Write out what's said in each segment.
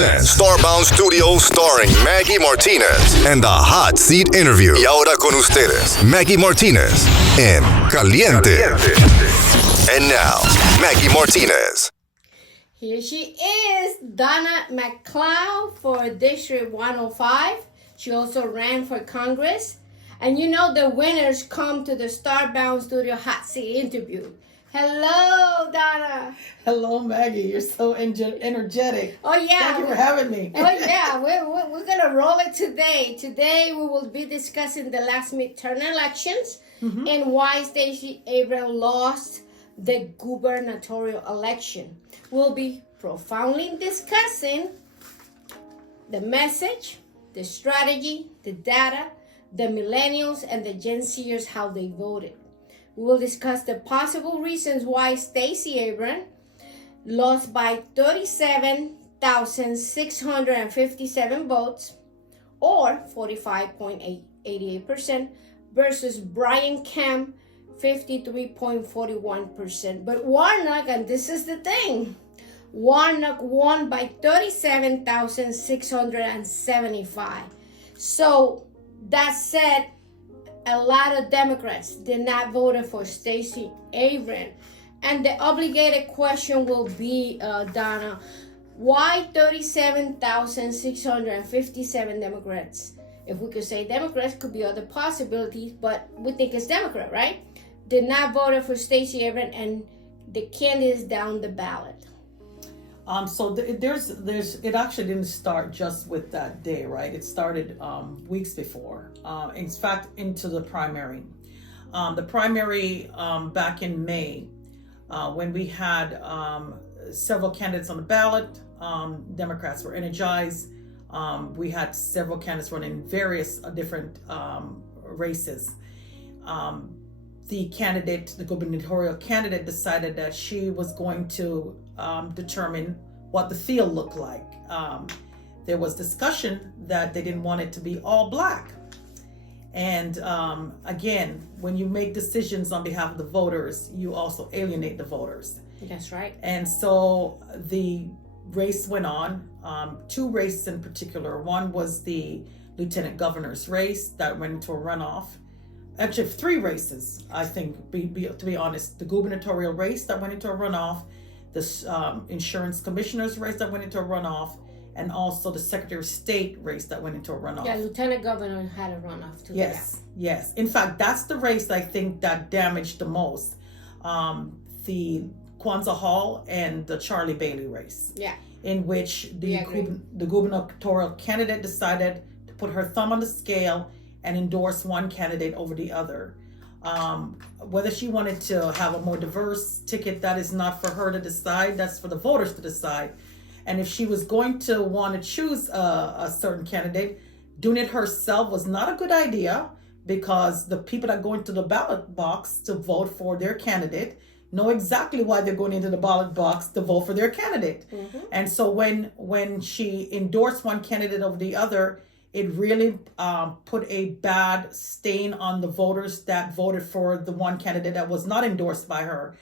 presents Starbound Studios starring Maggy Martinez and the Hot Seat Interview. Y ahora con ustedes, Maggy Martinez en Caliente. And now, Maggy Martinez. Here she is, Donna Macleod for District 105. She also ran for Congress. And you know the winners come to the Starbound Studio Hot Seat Interview. Hello, Donna. Hello, Maggie. You're so energetic. Oh, yeah. Thank you for having me. Oh, yeah. We're going to roll it today. Today, we will be discussing the last midterm elections and why Stacey Abrams lost the gubernatorial election. We'll be profoundly discussing the message, the strategy, the data, the millennials, and the Gen Zers, how they voted. We will discuss the possible reasons why Stacey Abrams lost by 37,657 votes, or 45.88%, versus Brian Kemp, 53.41%. But Warnock, and this is the thing, Warnock won by 37,675. So that said, a lot of Democrats did not vote for Stacey Abrams. And the obligated question will be, Donna, why 37,657 Democrats? If we could say Democrats, could be other possibilities, but we think it's Democrat, right? Did not vote for Stacey Abrams and the candidates down the ballot. It actually didn't start just with that day, right? It started weeks before. In fact, into the primary. The primary back in May, when we had several candidates on the ballot, Democrats were energized. We had several candidates running various different races. The gubernatorial candidate decided that she was going to determine what the field looked like. There was discussion that they didn't want it to be all black. And again, when you make decisions on behalf of the voters, you also alienate the voters. That's right. And so the race went on. Two races in particular. One was the lieutenant governor's race that went into a runoff. Actually, three races, I think, to be honest. The gubernatorial race that went into a runoff, the insurance commissioner's race that went into a runoff, and also the secretary of state race that went into a runoff. Yeah, lieutenant governor had a runoff too. Yes. In fact, that's the race I think that damaged the most. The Kwanzaa Hall and the Charlie Bailey race. Yeah. In which the gubernatorial candidate decided to put her thumb on the scale and endorse one candidate over the other. Whether she wanted to have a more diverse ticket, that is not for her to decide. That's for the voters to decide. And if she was going to want to choose a certain candidate, doing it herself was not a good idea, because the people that go into the ballot box to vote for their candidate know exactly why they're going into the ballot box to vote for their candidate. And so when she endorsed one candidate over the other, it really put a bad stain on the voters that voted for the one candidate that was not endorsed by her.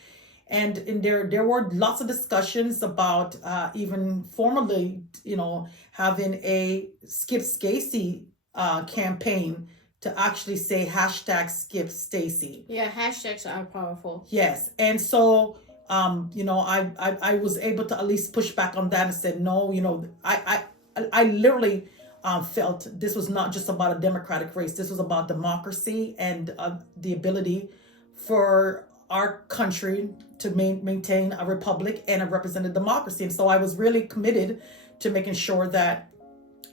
And there were lots of discussions about even formally, having a Skip Stacey campaign to actually say hashtag Skip Stacey. Yeah, hashtags are powerful. Yes. And so, I was able to at least push back on that and said, no, I literally felt this was not just about a Democratic race. This was about democracy and the ability for our country to maintain a republic and a representative democracy. And so I was really committed to making sure that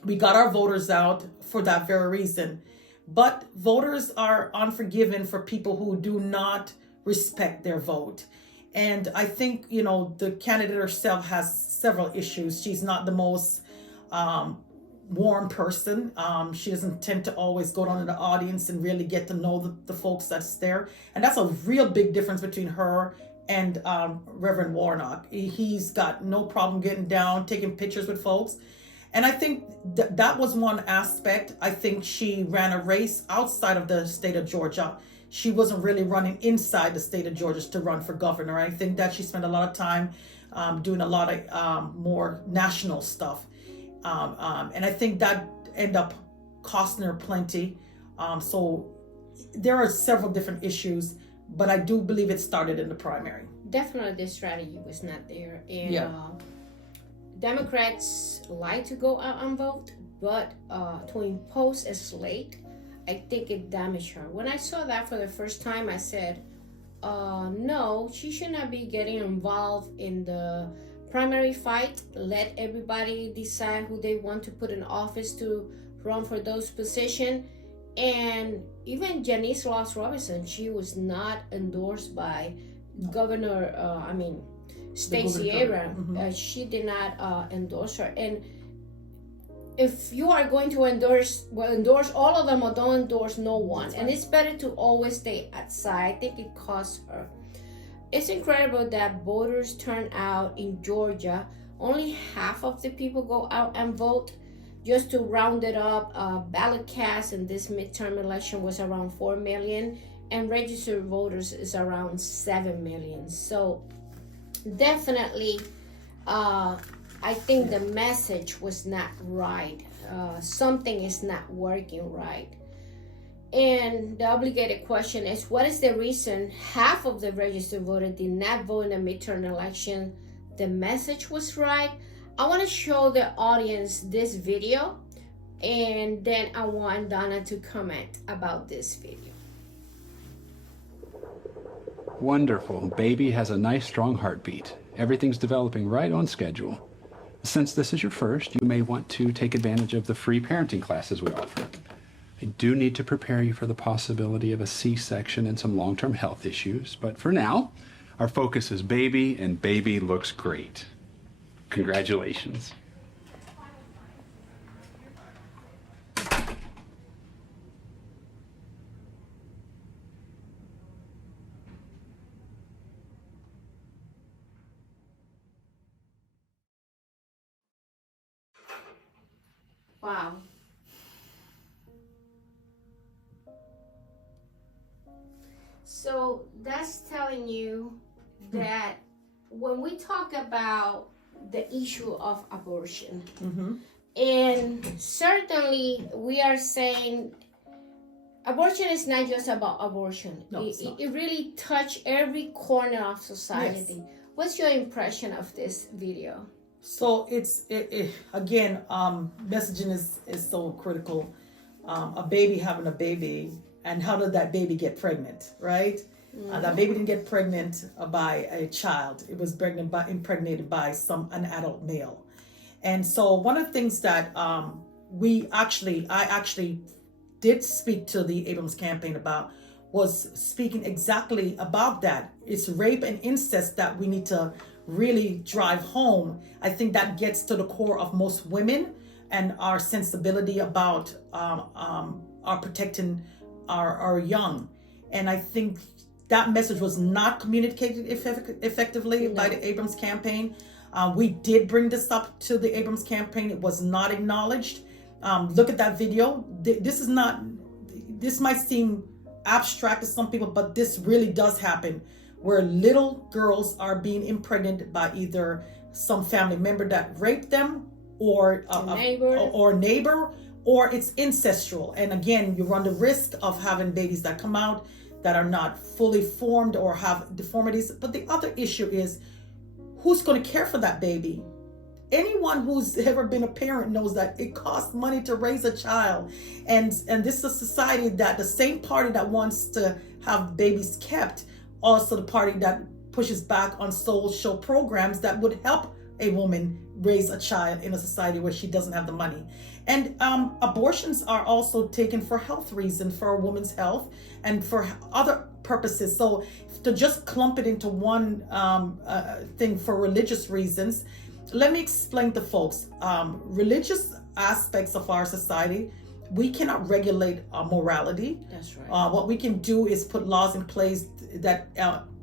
we got our voters out for that very reason. But voters are unforgiving for people who do not respect their vote. And I think, the candidate herself has several issues. She's not the most warm person. She doesn't tend to always go down to the audience and really get to know the folks that's there. And that's a real big difference between her and Reverend Warnock. He's got no problem getting down, taking pictures with folks. And I think that was one aspect. I think she ran a race outside of the state of Georgia. She wasn't really running inside the state of Georgia to run for governor. I think that she spent a lot of time doing a lot of more national stuff. And I think that ended up costing her plenty. So there are several different issues, but I do believe it started in the primary. Definitely the strategy was not there. And Democrats like to go out and vote, but to impose a slate, I think it damaged her. When I saw that for the first time, I said, no, she should not be getting involved in the primary fight. Let everybody decide who they want to put in office to run for those positions. And even Janice Ross Robinson, she was not endorsed by Stacey Abrams. She did not endorse her. And if you are going to endorse all of them or don't endorse no one. And it's better to always stay outside. I think it costs her. It's incredible that voters turn out in Georgia. Only half of the people go out and vote. Just to round it up, ballot cast in this midterm election was around 4 million, and registered voters is around 7 million. So definitely, I think the message was not right. Something is not working right. And the obligated question is, what is the reason half of the registered voters did not vote in the midterm election? The message was right. I want to show the audience this video, and then I want Donna to comment about this video. Wonderful. Baby has a nice, strong heartbeat. Everything's developing right on schedule. Since this is your first, you may want to take advantage of the free parenting classes we offer. I do need to prepare you for the possibility of a C-section and some long-term health issues, but for now, our focus is baby, and baby looks great. Congratulations. Wow. So that's telling you that when we talk about the issue of abortion, and certainly we are saying abortion is not just about abortion. No, it really touched every corner of society. Yes. What's your impression of this video? So again, messaging is so critical. A baby having a baby, and how did that baby get pregnant, right? That baby didn't get pregnant by a child. It was impregnated by an adult male. And so one of the things that I actually did speak to the Abrams campaign about was speaking exactly about that. It's rape and incest that we need to really drive home. I think that gets to the core of most women and our sensibility about our protecting our young. And I think that message was not communicated effectively by the Abrams campaign. We did bring this up to the Abrams campaign. It was not acknowledged. Look at that video. This might seem abstract to some people, but this really does happen, where little girls are being impregnated by either some family member that raped them or a neighbor, or it's incestual. And again, you run the risk of having babies that come out that are not fully formed or have deformities. But the other issue is, who's going to care for that baby? Anyone who's ever been a parent knows that it costs money to raise a child. And this is a society that the same party that wants to have babies kept, also the party that pushes back on social programs that would help a woman raise a child in a society where she doesn't have the money. And abortions are also taken for health reasons, for a woman's health and for other purposes. So to just clump it into one thing for religious reasons, let me explain to folks. Religious aspects of our society, we cannot regulate morality. That's right. What we can do is put laws in place that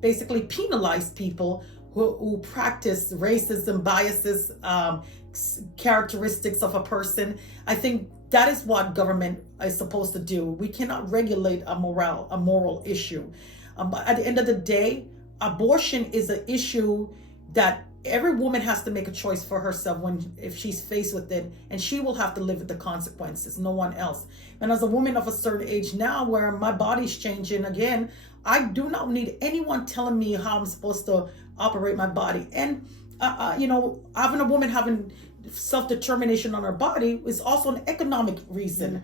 basically penalize people who practice racism, biases, characteristics of a person. I think that is what government is supposed to do. We cannot regulate a moral issue. But at the end of the day, abortion is an issue that every woman has to make a choice for herself if she's faced with it, and she will have to live with the consequences, no one else. And as a woman of a certain age now, where my body's changing again, I do not need anyone telling me how I'm supposed to operate my body. And having a woman having self-determination on her body is also an economic reason.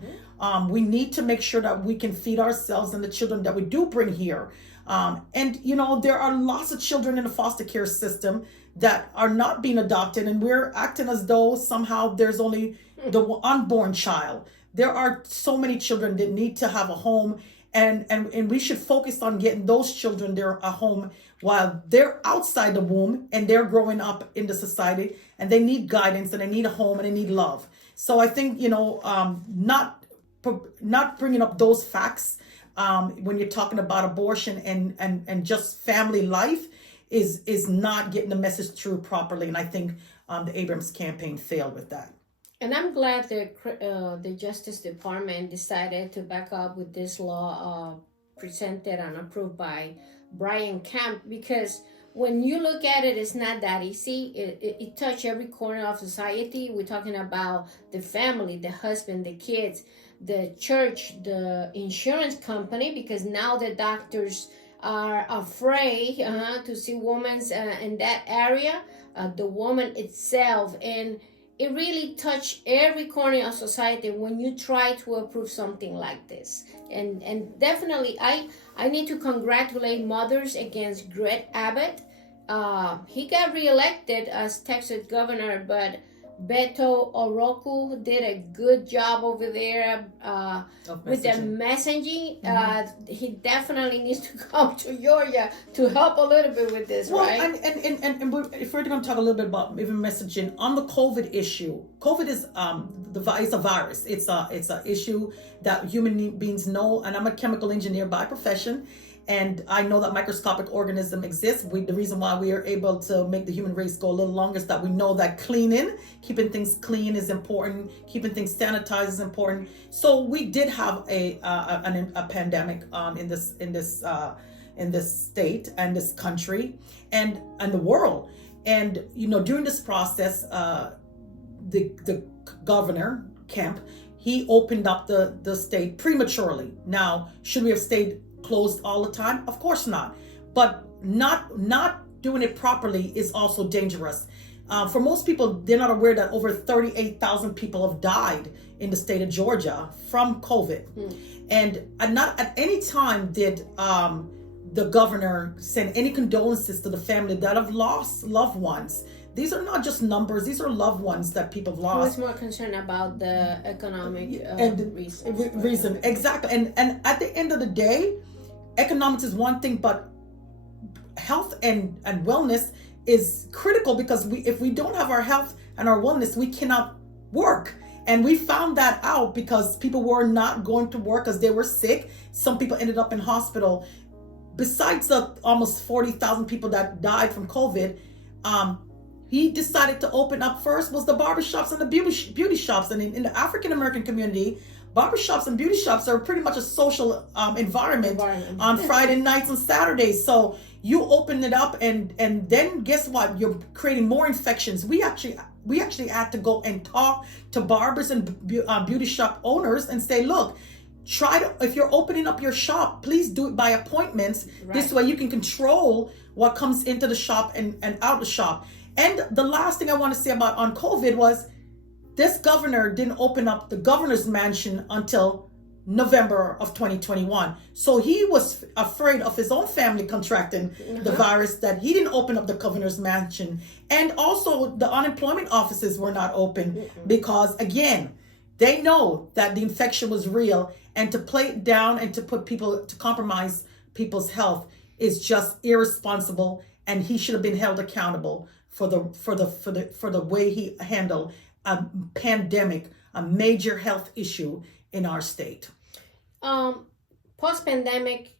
We need to make sure that we can feed ourselves and the children that we do bring here. There are lots of children in the foster care system that are not being adopted, and we're acting as though somehow there's only the unborn child. There are so many children that need to have a home, and we should focus on getting those children a home while they're outside the womb and they're growing up in the society, and they need guidance and they need a home and they need love. So I think, not bringing up those facts when you're talking about abortion and just family life is not getting the message through properly. And I think the Abrams campaign failed with that. And I'm glad the Justice Department decided to back up with this law presented and approved by Brian Kemp, because when you look at it, it's not that easy. It touched every corner of society. We're talking about the family, the husband, the kids, the church, the insurance company, because now the doctors are afraid to see women in that area, the woman itself. And it really touched every corner of society when you try to approve something like this. And definitely, I need to congratulate Mothers Against Greg Abbott. He got reelected as Texas governor, but Beto O'Rourke did a good job over there with the messaging. He definitely needs to come to Georgia to help a little bit with this, right? And if we're going to talk a little bit about even messaging on the COVID issue, COVID is it's a virus. It's a issue that human beings know, and I'm a chemical engineer by profession. And I know that microscopic organism exists. The reason why we are able to make the human race go a little longer is that we know that keeping things clean is important. Keeping things sanitized is important. So we did have a pandemic in this state and this country and the world. And during this process, the governor Kemp, he opened up the state prematurely. Now, should we have stayed closed all the time? Of course not. But not doing it properly is also dangerous. For most people, they're not aware that over 38,000 people have died in the state of Georgia from COVID. And not at any time did the governor send any condolences to the family that have lost loved ones. These are not just numbers; these are loved ones that people have lost. I was more concerned about the economic reason. Exactly. And at the end of the day, economics is one thing, but health and wellness is critical, because if we don't have our health and our wellness, we cannot work. And we found that out because people were not going to work because they were sick. Some people ended up in hospital. Besides the almost 40,000 people that died from COVID, he decided to open up first was the barbershops and the beauty shops. And in the African American community, barbershops and beauty shops are pretty much a social environment on Friday nights and Saturdays. So you open it up, and then guess what? You're creating more infections. We actually had to go and talk to barbers and beauty shop owners and say, look, if you're opening up your shop, please do it by appointments. Right. This way you can control what comes into the shop and out the shop. And the last thing I want to say about on COVID was this governor didn't open up the governor's mansion until November of 2021. So he was afraid of his own family contracting the virus, that he didn't open up the governor's mansion. And also the unemployment offices were not open because, again, they know that the infection was real, and to play it down and to compromise people's health is just irresponsible, and he should have been held accountable for the way he handled a pandemic, a major health issue in our state. Post-pandemic,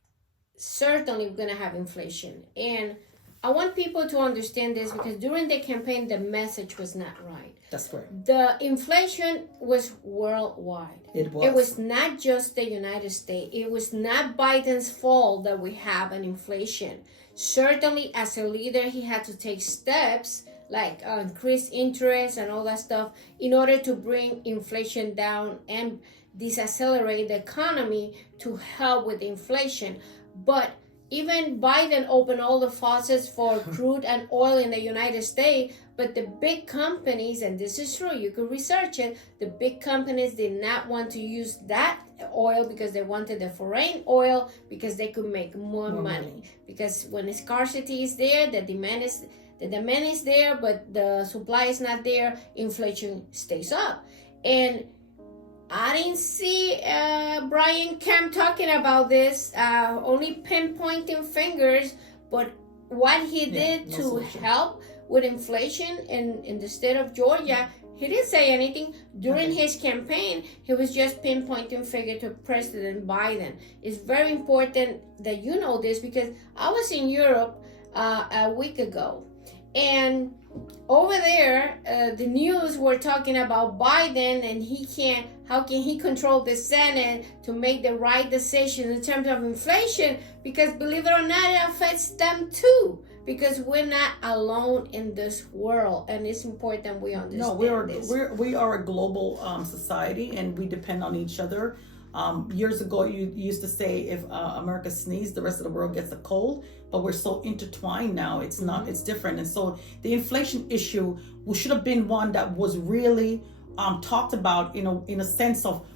certainly we're going to have inflation. And I want people to understand this, because during the campaign, the message was not right. That's correct. The inflation was worldwide. It was. It was not just the United States. It was not Biden's fault that we have an inflation. Certainly, as a leader, he had to take steps like increased interest and all that stuff in order to bring inflation down and decelerate the economy to help with inflation. But even Biden opened all the faucets for crude and oil in the United States, but the big companies, and this is true, you could research it, the big companies did not want to use that oil because they wanted the foreign oil because they could make more money. Because when the scarcity is there, the demand is there, but the supply is not there, inflation stays up. And I didn't see Brian Kemp talking about this, only pinpointing fingers, but what he did to help with inflation in the state of Georgia, he didn't say anything. During his campaign, he was just pinpointing figure to President Biden. It's very important that you know this because I was in Europe a week ago, and over there, the news were talking about Biden and how can he control the Senate to make the right decision in terms of inflation? Because believe it or not, it affects them too. Because we're not alone in this world, and it's important we understand this. We are a global society, and we depend on each other. Years ago, you used to say if America sneezes, the rest of the world gets a cold. But we're so intertwined now. It's not. It's different. And so the inflation issue should have been one that was really talked about. In a sense of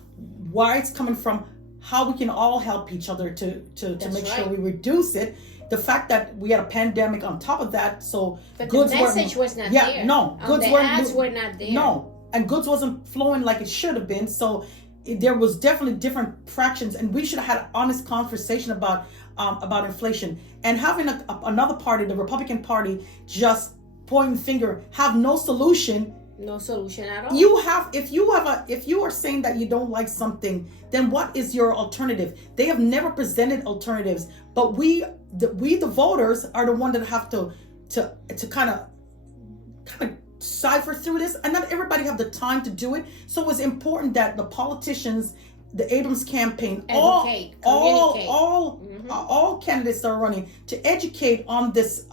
where it's coming from, how we can all help each other to make sure we reduce it. The fact that we had a pandemic on top of that, so but goods the message was not there. No, goods ads were not there. No, and goods wasn't flowing like it should have been. So there was definitely different fractions, and we should have had an honest conversation about inflation. And having another party, the Republican Party, just pointing the finger, have no solution. No solution at all. If you are saying that you don't like something, then what is your alternative? They have never presented alternatives, but we the voters are the one that have to kind of cipher through this, and not everybody have the time to do it. So it's important that the politicians, the Abrams campaign, all candidates that are running to educate on this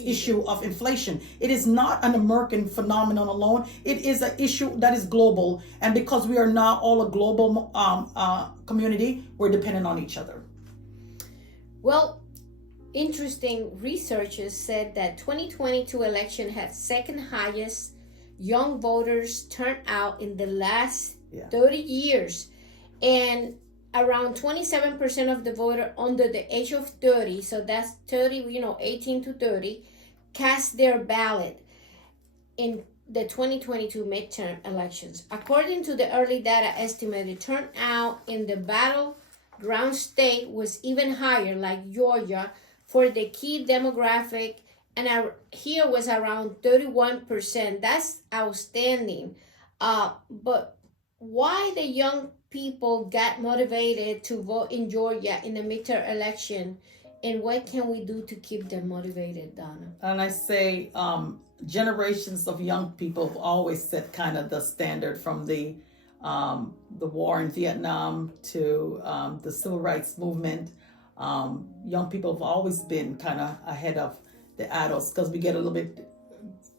issue of inflation. It is not an American phenomenon alone. It is an issue that is global, and because we are now all a global community, we're dependent on each other. Well, interesting researchers said that 2022 election had second highest young voters turnout in the last 30 years. And around 27% of the voter under the age of 30, so that's 18 to 30, cast their ballot in the 2022 midterm elections. According to the early data estimated turnout in the battleground state was even higher, like Georgia, for the key demographic, and here was around 31%. That's outstanding. But why the young people got motivated to vote in Georgia in the midterm election, and what can we do to keep them motivated, Donna? And I say generations of young people have always set kind of the standard, from the war in Vietnam to the civil rights movement. Young people have always been kind of ahead of the adults because we get a little bit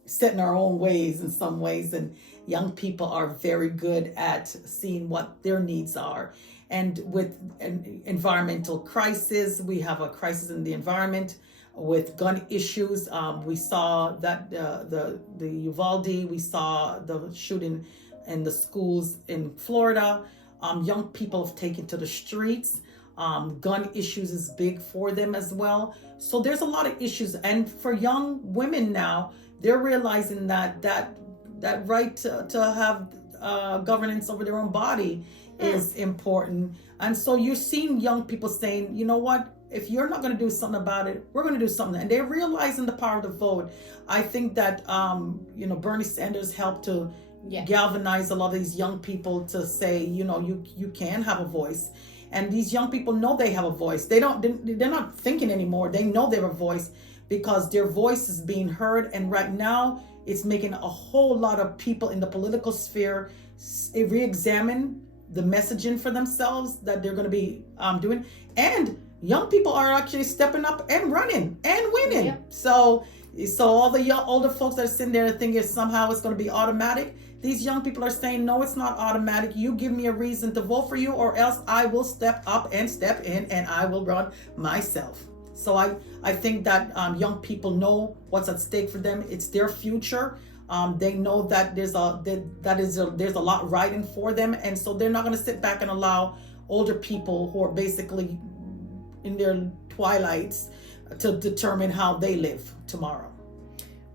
set in our own ways in some ways, and young people are very good at seeing what their needs are. And with an environmental crisis, we have a crisis in the environment with gun issues. We saw that the Uvalde, we saw the shooting in the schools in Florida. Young people have taken to the streets. Gun issues is big for them as well. So there's a lot of issues. And for young women now, they're realizing that right to have governance over their own body is important. And so you're seeing young people saying, you know what, if you're not going to do something about it, we're going to do something. And they're realizing the power of the vote. I think that, Bernie Sanders helped to galvanize a lot of these young people to say, you can have a voice. And these young people know they have a voice. They're not thinking anymore. They know they have a voice because their voice is being heard. And right now, it's making a whole lot of people in the political sphere re-examine the messaging for themselves that they're going to be doing. And young people are actually stepping up and running and winning. Yep. So So all the older folks that are sitting there thinking somehow it's going to be automatic, these young people are saying, no, it's not automatic. You give me a reason to vote for you, or else I will step up and step in and I will run myself. So I think that young people know what's at stake for them. It's their future. They know that there's a lot riding for them, and so they're not going to sit back and allow older people who are basically in their twilights to determine how they live tomorrow.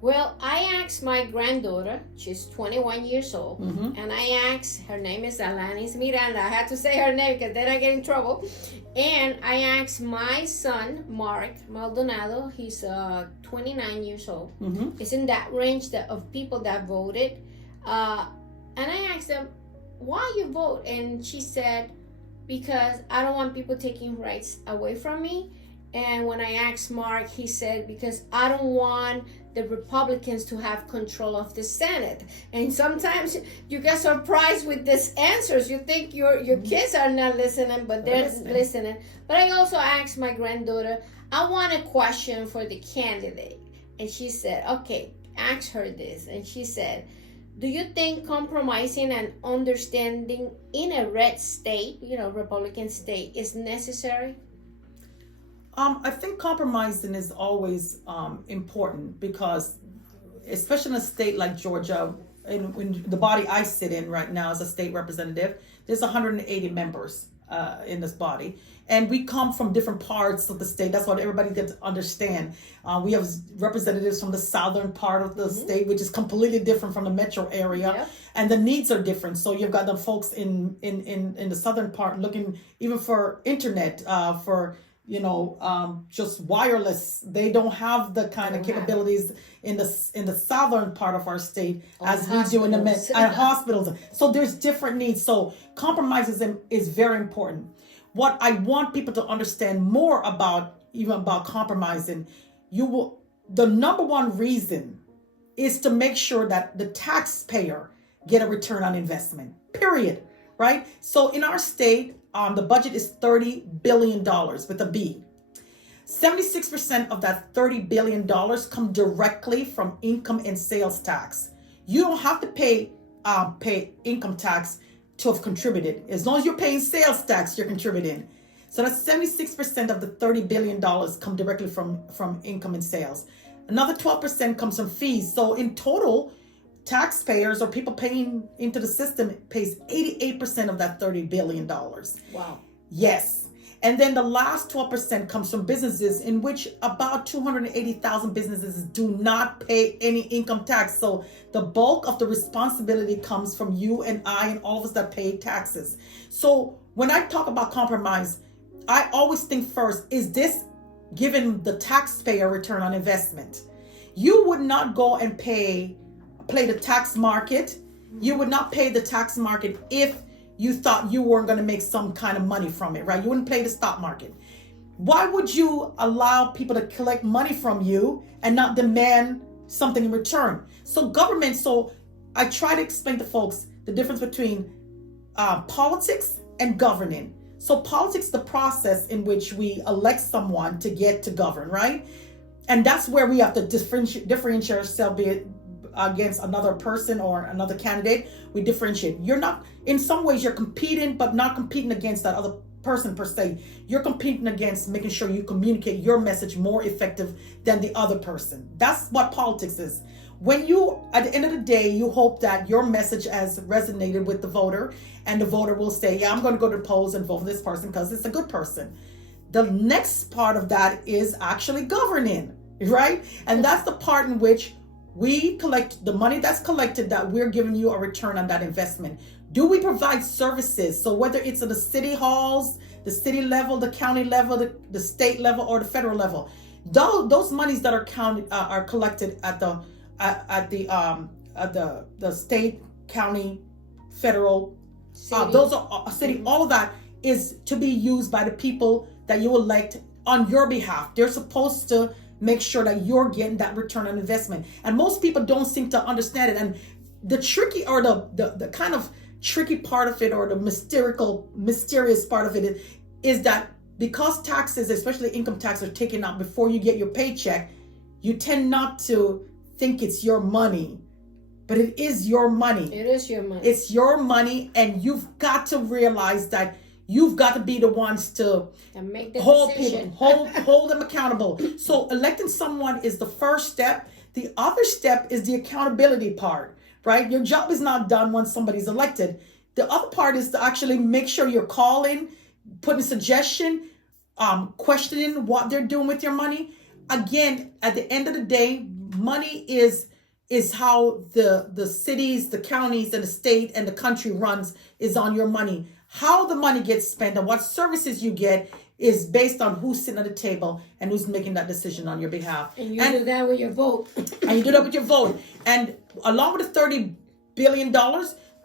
Well, I asked my granddaughter, she's 21 years old, and I asked, her name is Alanis Miranda. I had to say her name because then I get in trouble. And I asked my son, Mark Maldonado, he's 29 years old. It's in that range of people that voted. And I asked them, why you vote? And she said, because I don't want people taking rights away from me. And when I asked Mark, he said, because I don't want the Republicans to have control of the Senate. And sometimes you get surprised with these answers. You think your kids are not listening, but they're listening. But I also asked my granddaughter, I want a question for the candidate. And she said, okay, ask her this. And she said, do you think compromising and understanding in a red state, Republican state, is necessary? I think compromising is always important, because especially in a state like Georgia, in the body I sit in right now as a state representative, there's 180 members in this body, and we come from different parts of the state. That's what everybody gets to understand. We have representatives from the southern part of the state, which is completely different from the metro area, and the needs are different. So you've got the folks in the southern part looking even for internet, for just wireless. They don't have the kind of capabilities in the southern part of our state as we do in the hospitals. So there's different needs. So compromises is very important. What I want people to understand more about compromising, the number one reason is to make sure that the taxpayer get a return on investment, period. Right? So in our state, the budget is $30 billion with a B. 76% of that $30 billion come directly from income and sales tax. You don't have to pay income tax to have contributed. As long as you're paying sales tax, you're contributing. So that's 76% of the $30 billion come directly from income and sales. Another 12% comes from fees. So in total, taxpayers or people paying into the system pays 88% of that $30 billion. Wow. Yes. And then the last 12% comes from businesses, in which about 280,000 businesses do not pay any income tax. So the bulk of the responsibility comes from you and I and all of us that pay taxes. So when I talk about compromise, I always think first, is this giving the taxpayer return on investment? You would not go and play the tax market. You would not pay the tax market if you thought you weren't going to make some kind of money from it, right? You wouldn't play the stock market. Why would you allow people to collect money from you and not demand something in return? So I try to explain to folks the difference between politics and governing. So politics, the process in which we elect someone to get to govern, right? And that's where we have to differentiate ourselves against another person or another candidate. We differentiate. In some ways you're competing, but not competing against that other person per se. You're competing against making sure you communicate your message more effective than the other person. That's what politics is. When at the end of the day, you hope that your message has resonated with the voter, and the voter will say, yeah, I'm going to go to the polls and vote for this person because it's a good person. The next part of that is actually governing, right? And that's the part in which we collect the money that's collected, that we're giving you a return on that investment. Do we provide services? So whether it's at the city halls, the city level, the county level, the state level, or the federal level, those monies that are collected at the state, county, federal, those are city. All of that is to be used by the people that you elect on your behalf. They're supposed to make sure that you're getting that return on investment. And most people don't seem to understand it. And the tricky, or the kind of tricky part of it, or the mysterious part of it is that because taxes, especially income tax, are taken out before you get your paycheck, you tend not to think it's your money, but it is your money. It is your money. It's your money, and you've got to realize that you've got to be the ones to and make the hold decision. people, hold them accountable. So electing someone is the first step. The other step is the accountability part, right? Your job is not done once somebody's elected. The other part is to actually make sure you're calling, putting suggestion, questioning what they're doing with your money. Again, at the end of the day, money is how the cities, the counties, and the state and the country runs, is on your money. How the money gets spent and what services you get is based on who's sitting at the table and who's making that decision on your behalf. And you do that with your vote. And you do that with your vote. And along with the $30 billion,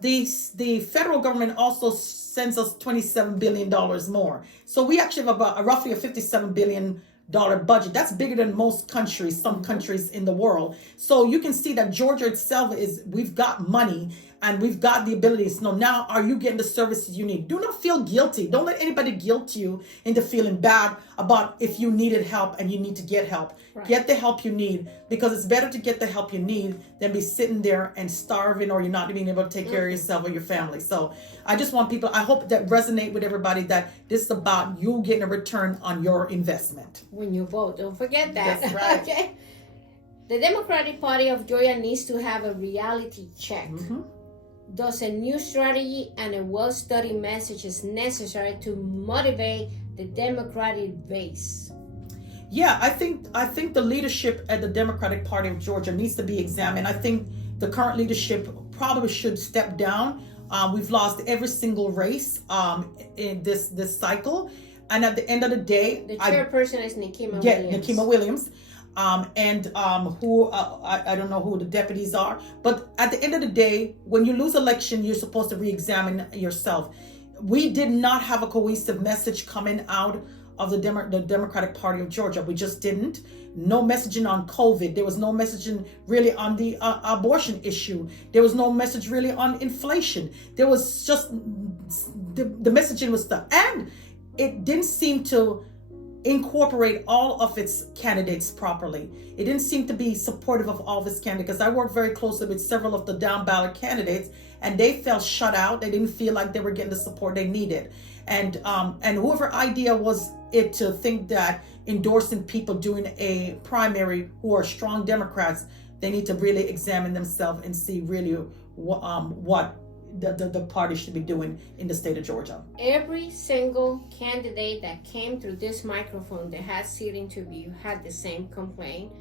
the federal government also sends us $27 billion more. So we actually have about roughly a $57 billion budget. That's bigger than most countries, some countries in the world. So you can see that Georgia itself we've got money and we've got the abilities. Now, are you getting the services you need? Do not feel guilty. Don't let anybody guilt you into feeling bad about if you needed help and you need to get help. Right. Get the help you need, because it's better to get the help you need than be sitting there and starving, or you're not being able to take care of yourself or your family. So I just want people, I hope that resonate with everybody, that this is about you getting a return on your investment. When you vote, don't forget that. That's right. Okay. The Democratic Party of Georgia needs to have a reality check. Mm-hmm. Does a new strategy and a well-studied message is necessary to motivate the Democratic base? Yeah, I think the leadership at the Democratic Party of Georgia needs to be examined. I think the current leadership probably should step down. We've lost every single race in this cycle, and at the end of the day, the chairperson is Nikema Williams. Yeah, Nikema Williams. Who I don't know who the deputies are, but at the end of the day, when you lose election, you're supposed to re-examine yourself. We did not have a cohesive message coming out of the Democratic Party of Georgia. We just didn't. No messaging on COVID. There was no messaging really on the abortion issue. There was no message really on inflation. There was just the messaging was stuck, and it didn't seem to incorporate all of its candidates properly. It didn't seem to be supportive of all of its candidates, because I worked very closely with several of the down ballot candidates, and they felt shut out. They didn't feel like they were getting the support they needed. And whoever idea was it to think that endorsing people doing a primary who are strong Democrats, they need to really examine themselves and see really what the party should be doing in the state of Georgia. Every single candidate that came through this microphone that had seat interview had the same complaint.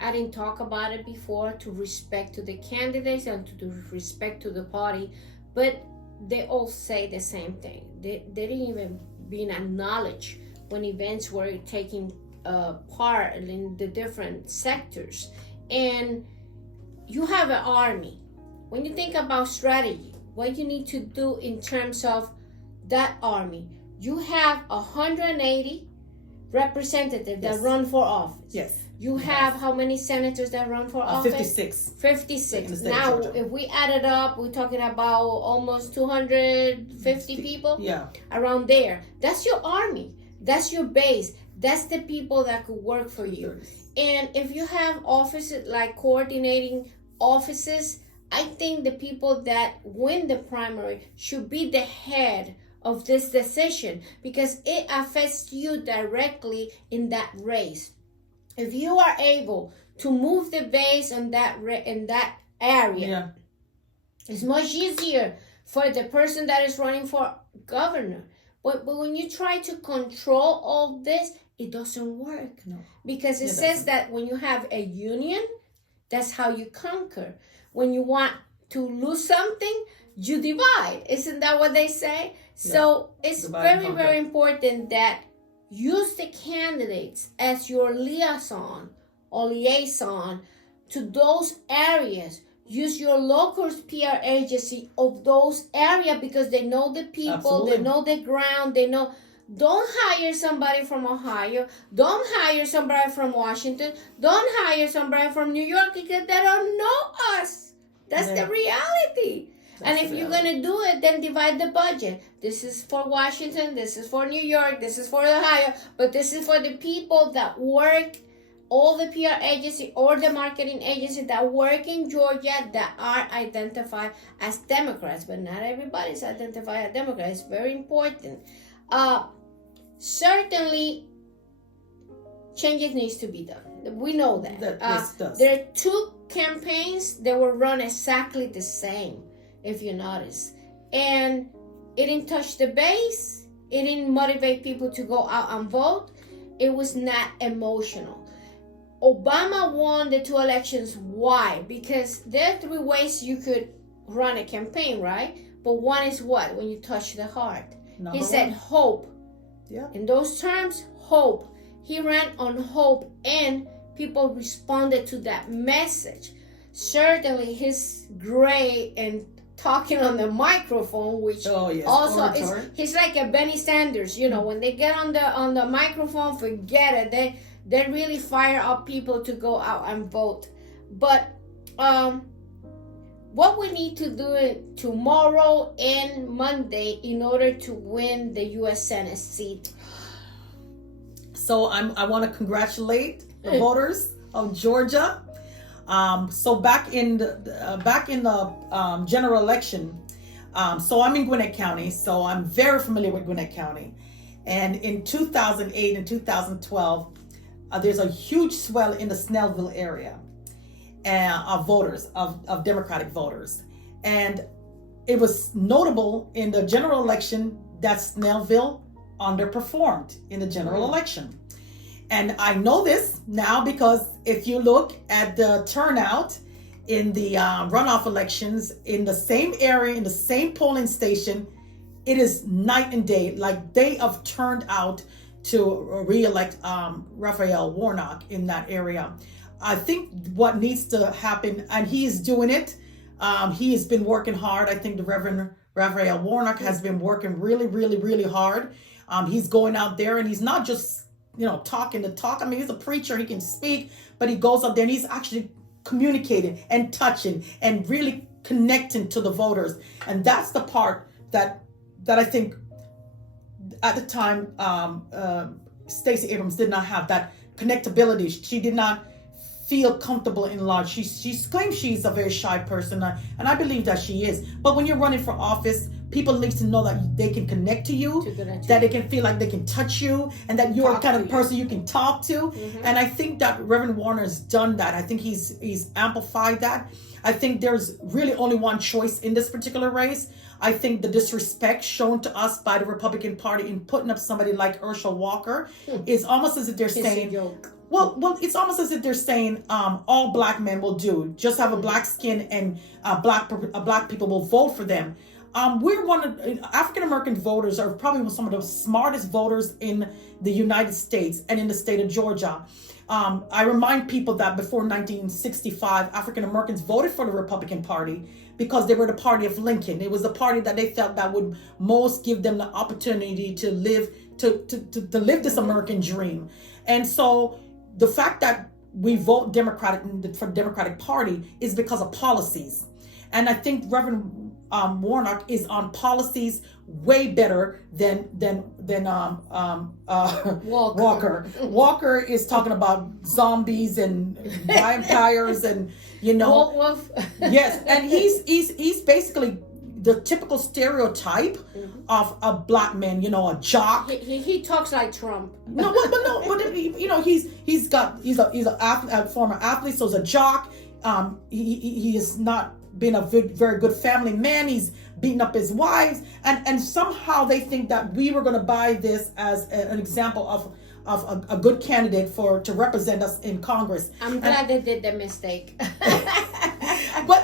I didn't talk about it before, to respect to the candidates and to respect to the party, but they all say the same thing. They didn't even being acknowledged when events were taking part in the different sectors. And you have an army. When you think about strategy, what you need to do in terms of that army, you have 180 representatives that run for office. Yes. You have how many senators that run for office? 56. 56. Now, if we add it up, we're talking about almost 250 people. Yeah. Around there. That's your army. That's your base. That's the people that could work for you. And if you have offices like coordinating offices, I think the people that win the primary should be the head of this decision, because it affects you directly in that race. If you are able to move the base in that area, it's much easier for the person that is running for governor. But when you try to control all this, it doesn't work. No. Because it says that when you have a union, that's how you conquer. When you want to lose something, you divide. Isn't that what they say? So it's very, very important that use the candidates as your liaison to those areas. Use your local PR agency of those areas, because they know the people, Absolutely. They know the ground, they know. Don't hire somebody from Ohio. Don't hire somebody from Washington. Don't hire somebody from New York, because they don't know us. That's the reality. And if you're going to do it, then divide the budget. This is for Washington. This is for New York. This is for Ohio. But this is for the people that work all the PR agency or the marketing agency that work in Georgia that are identified as Democrats, but not everybody's identified as Democrats. It's very important. Certainly, changes needs to be done. We know that. Yes, does. There are two campaigns that were run exactly the same, if you notice, and it didn't touch the base. It didn't motivate people to go out and vote. It was not emotional. Obama won the two elections. Why? Because there are three ways you could run a campaign, right? But one is what? When you touch the heart. He said hope. Yeah. In those terms, hope. He ran on hope, and people responded to that message. Certainly, he's great and talking on the microphone, which also is, he's like a Bernie Sanders. You know, when they get on the microphone, forget it. They really fire up people to go out and vote. But what we need to do tomorrow and Monday in order to win the U.S. Senate seat. So I want to congratulate the voters of Georgia. So back in the general election, so I'm in Gwinnett County, so I'm very familiar with Gwinnett County. And in 2008 and 2012, there's a huge swell in the Snellville area of voters, of Democratic voters. And it was notable in the general election that Snellville underperformed in the general election. And I know this now because if you look at the turnout in the runoff elections in the same area, in the same polling station, it is night and day. Like, they have turned out to re-elect Raphael Warnock in that area. I think what needs to happen, and he is doing it, he has been working hard. I think the Reverend Raphael Warnock has been working really, really, really hard. He's going out there and he's not just, talking the talk. I mean, he's a preacher, he can speak, but he goes out there and he's actually communicating and touching and really connecting to the voters. And that's the part that I think at the time, Stacey Abrams did not have that connectability. She did not feel comfortable in large. She claims she's a very shy person, and I believe that she is. But when you're running for office, people need to know that they can connect to you, that they can feel like they can touch you, and that you're a kind of person you can talk to. Mm-hmm. And I think that Reverend Warner has done that. I think he's amplified that. I think there's really only one choice in this particular race. I think the disrespect shown to us by the Republican Party in putting up somebody like Herschel Walker is almost as if they're saying, well, it's almost as if they're saying all black men will do. Just have a black skin and black people will vote for them. We're African American voters are probably some of the smartest voters in the United States and in the state of Georgia. I remind people that before 1965, African Americans voted for the Republican Party because they were the party of Lincoln. It was the party that they felt that would most give them the opportunity to live this American dream. And so the fact that we vote Democratic for the Democratic Party is because of policies. And I think Reverend Warnock is on policies way better than Walker. Walker is talking about zombies and vampires and yes, and he's basically the typical stereotype of a black man, a jock. He talks like Trump. He's a former athlete, so he's a jock. He has not been a very good family man. He's beating up his wives, and somehow they think that we were going to buy this as an example of a good candidate to represent us in Congress. I'm glad they did the mistake. But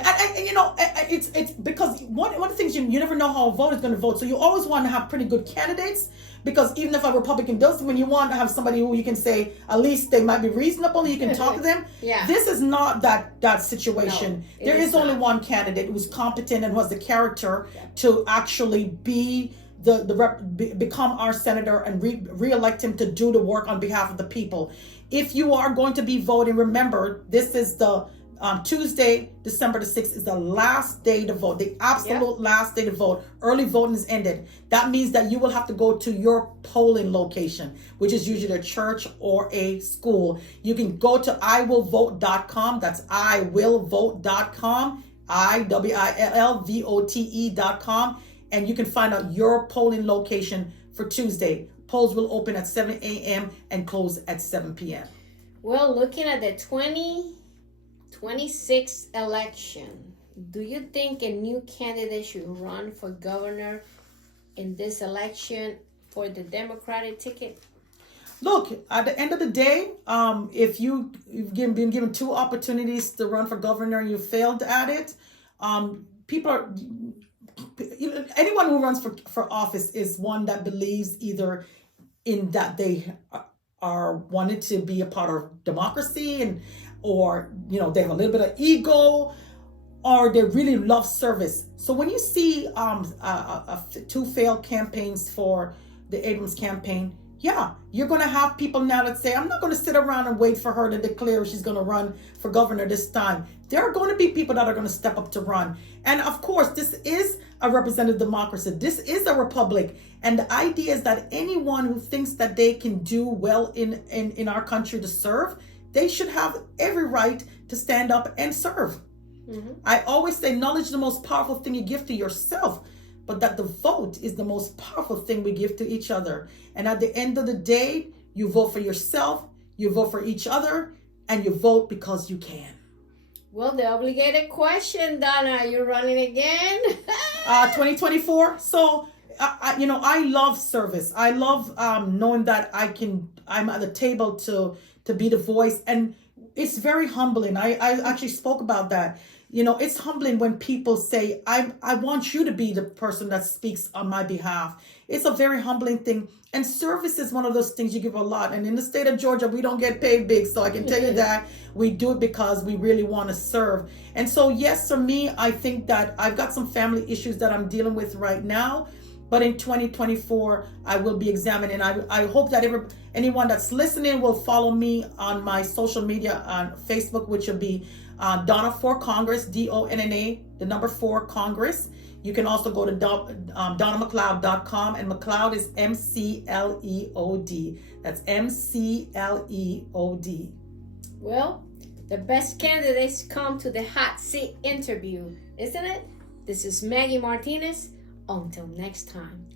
it's because one of the things you never know how a voter is going to vote, so you always want to have pretty good candidates, because even if a Republican does win, you want to have somebody who you can say at least they might be reasonable, you can talk to them. Yeah. This is not that situation. No, there is only one candidate who's competent and who has the character to actually be become our senator and re-elect him to do the work on behalf of the people. If you are going to be voting, remember, this is the Tuesday, December the 6th is the last day to vote, the absolute last day to vote. Early voting is ended. That means that you will have to go to your polling location, which is usually a church or a school. You can go to iwillvote.com. That's iwillvote.com, IWILLVOTE.com, and you can find out your polling location for Tuesday. Polls will open at 7 a.m. and close at 7 p.m. Well, looking at the 2026 election, do you think a new candidate should run for governor in this election for the Democratic ticket? Look, at the end of the day, if you've been given two opportunities to run for governor and you failed at it, anyone who runs for office is one that believes either in that they are wanted to be a part of democracy, or they have a little bit of ego, or they really love service. So when you see two failed campaigns for the Abrams campaign, you're going to have people now that say, I'm not going to sit around and wait for her to declare she's going to run for governor this time. There are going to be people that are going to step up to run. And of course, this is a representative democracy. This is a republic. And the idea is that anyone who thinks that they can do well in our country to serve, they should have every right to stand up and serve. Mm-hmm. I always say knowledge is the most powerful thing you give to yourself, but that the vote is the most powerful thing we give to each other. And at the end of the day, you vote for yourself, you vote for each other, and you vote because you can. Well, the obligated question, Donna, are you running again? 2024. So, I love service. I love knowing that I'm at the table to be the voice. And it's very humbling. I actually spoke about that. It's humbling when people say, I want you to be the person that speaks on my behalf. It's a very humbling thing. And service is one of those things you give a lot. And in the state of Georgia, we don't get paid big. So I can tell you that we do it because we really want to serve. And so, yes, for me, I think that I've got some family issues that I'm dealing with right now. But in 2024, I will be examining. I hope that anyone that's listening will follow me on my social media on Facebook, which will be Donna for Congress, DONNA, the number 4 Congress. You can also go to DonnaMacleod.com, and McLeod is MCLEOD. That's MCLEOD. Well, the best candidates come to the hot seat interview, isn't it? This is Maggy Martinez. Until next time.